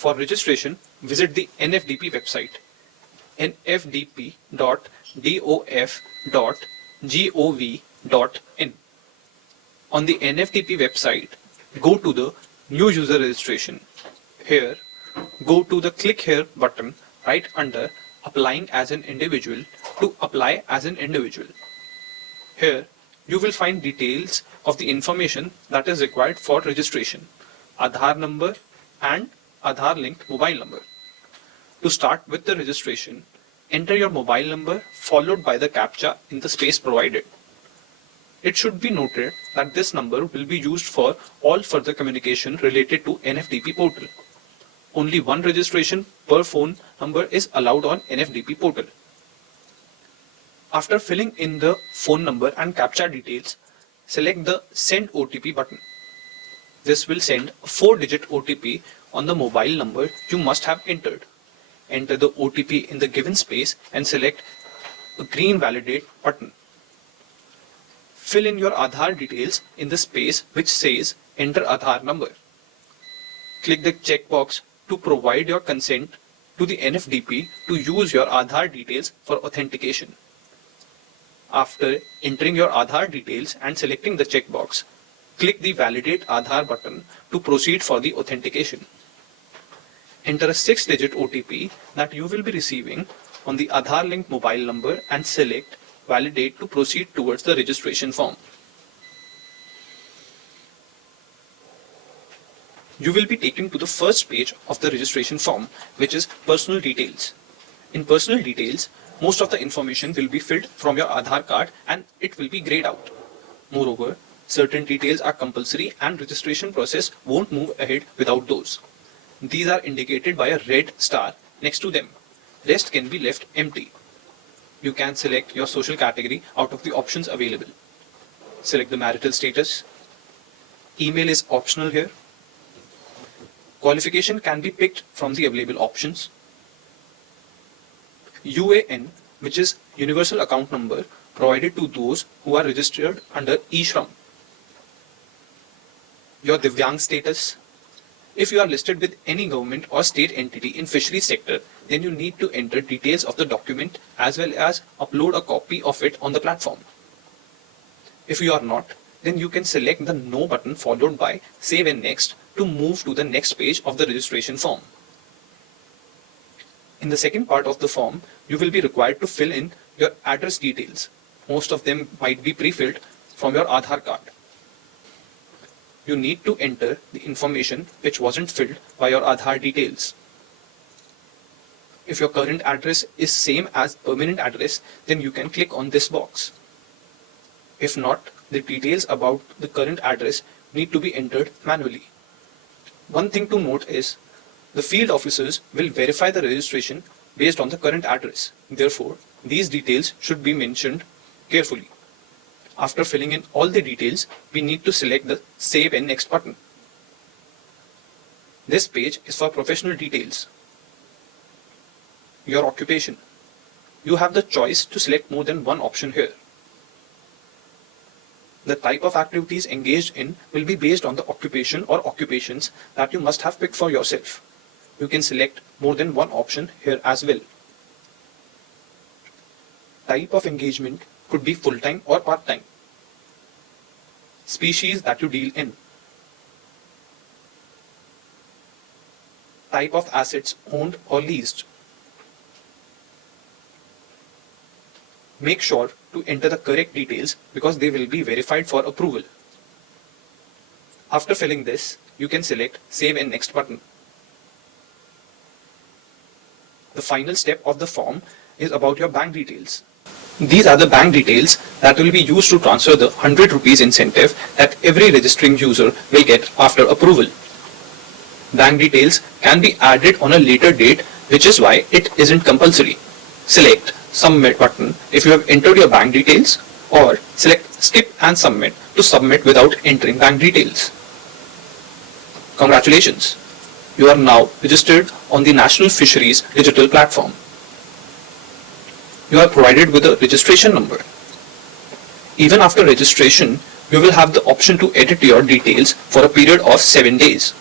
For registration, visit the NFDP website, nfdp.dof.gov.in. On the NFDP website, go to the New User Registration. Here, go to the Click Here button right under Applying as an Individual to apply as an individual. Here, you will find details of the information that is required for registration, Aadhaar number and Aadhaar linked mobile number. To start with the registration, enter your mobile number followed by the CAPTCHA in the space provided. It should be noted that this number will be used for all further communication related to NFDP portal. Only one registration per phone number is allowed on NFDP portal. After filling in the phone number and CAPTCHA details, select the Send OTP button. This will send a 4-digit OTP on the mobile number you must have entered. Enter the OTP in the given space and select a green Validate button. Fill in your Aadhaar details in the space which says Enter Aadhaar number. Click the checkbox to provide your consent to the NFDP to use your Aadhaar details for authentication. After entering your Aadhaar details and selecting the checkbox, click the Validate Aadhaar button to proceed for the authentication. Enter a 6-digit OTP that you will be receiving on the Aadhaar linked mobile number and select Validate to proceed towards the registration form. You will be taken to the first page of the registration form, which is Personal Details. In Personal Details, most of the information will be filled from your Aadhaar card and it will be grayed out. Moreover, certain details are compulsory and registration process won't move ahead without those. These are indicated by a red star next to them. Rest can be left empty. You can select your social category out of the options available. Select the marital status. Email is optional here. Qualification can be picked from the available options. UAN, which is Universal Account Number, provided to those who are registered under eShram. Your Divyang status. If you are listed with any government or state entity in fisheries sector, then you need to enter details of the document as well as upload a copy of it on the platform. If you are not, then you can select the No button followed by Save and Next to move to the next page of the registration form. In the second part of the form, you will be required to fill in your address details. Most of them might be pre-filled from your Aadhaar card. You need to enter the information which wasn't filled by your Aadhaar details. If your current address is same as permanent address, then you can click on this box. If not, the details about the current address need to be entered manually. One thing to note is, the field officers will verify the registration based on the current address. Therefore, these details should be mentioned carefully. After filling in all the details, we need to select the Save and Next button. This page is for professional details. Your occupation. You have the choice to select more than one option here. The type of activities engaged in will be based on the occupation or occupations that you must have picked for yourself. You can select more than one option here as well. Type of engagement could be full-time or part-time. Species that you deal in. Type of assets owned or leased. Make sure to enter the correct details because they will be verified for approval. After filling this, you can select Save and Next button. The final step of the form is about your bank details. These are the bank details that will be used to transfer the 100 rupees incentive that every registering user will get after approval. Bank details can be added on a later date, which is why it isn't compulsory. Select Submit button if you have entered your bank details, or select Skip and Submit to submit without entering bank details. Congratulations! You are now registered on the National Fisheries Digital Platform. You are provided with a registration number. Even after registration, you will have the option to edit your details for a period of 7 days.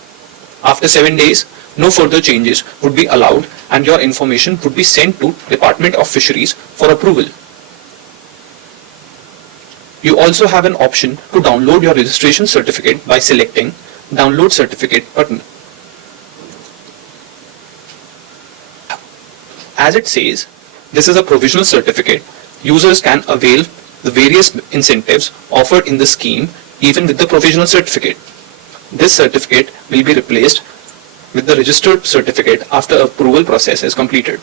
After 7 days, No further changes would be allowed and your information would be sent to Department of Fisheries for approval. You also have an option to download your registration certificate by selecting Download Certificate button. As it says, this is a provisional certificate. Users can avail the various incentives offered in the scheme even with the provisional certificate. This certificate will be replaced with the registered certificate after approval process is completed.